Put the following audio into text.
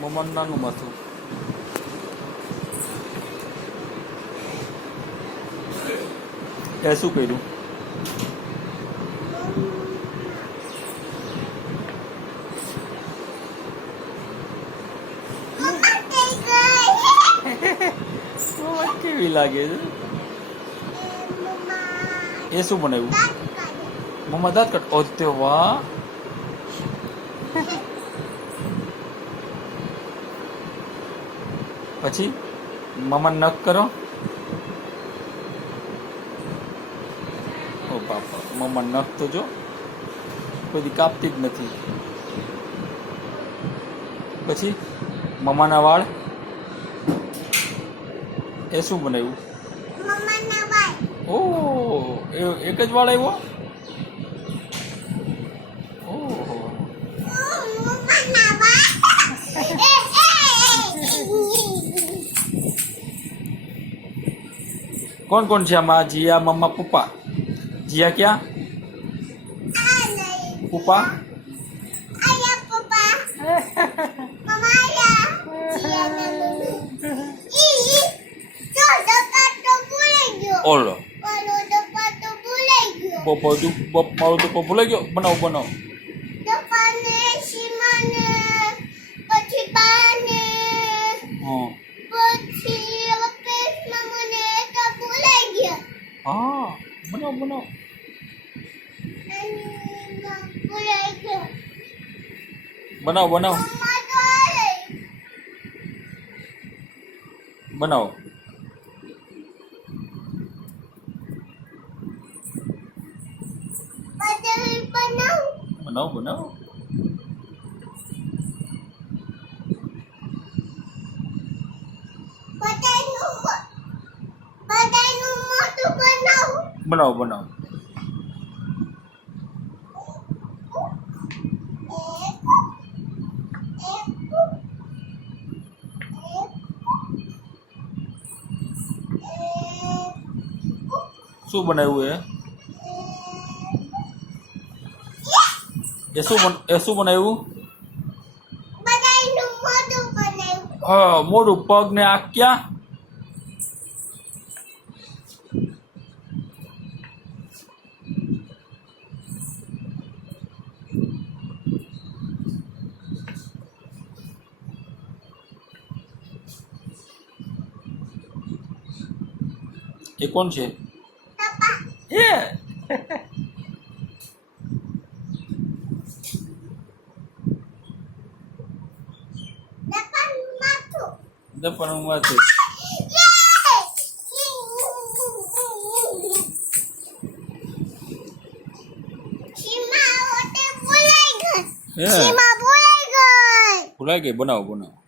મમ્માનું નાનું માથું. તે શું કર્યું? કેવી લાગે છે? એ શું બનાવ્યું? મમ્મા દાંત કાઢ. ઓ તે વાહ. પછી મમ્મા નખ કરો. ઓ બાપા, મમ્મા નખ તો જો કોઈ દી કાપતી જ નથી. પછી મમ્માના વાળ. એ શું બનાવ્યું? ઓહ, એક જ વાળ આવ્યો. ઓહો, કોણ કોણ છે આમાં? જીયા, મમ્મા, પપ્પા. જીયા ક્યાં? પપ્પા ઓલો મારો તો ભૂલાઈ ગયો. બનાવો બનાવો. હા, બનાવો બનાવો. બનાવો બનાવો બનાવો. બનાવો બનાવો. બનાવો બનાવો. શું બનાવ્યું? એ શું બનાવ્યું? હા, મોઢું, પગ ને આંખ ક્યાં? એ કોણ છે? એ દફાનું માથું. ભૂલાઈ ગઈ. બનાવો બનાવો.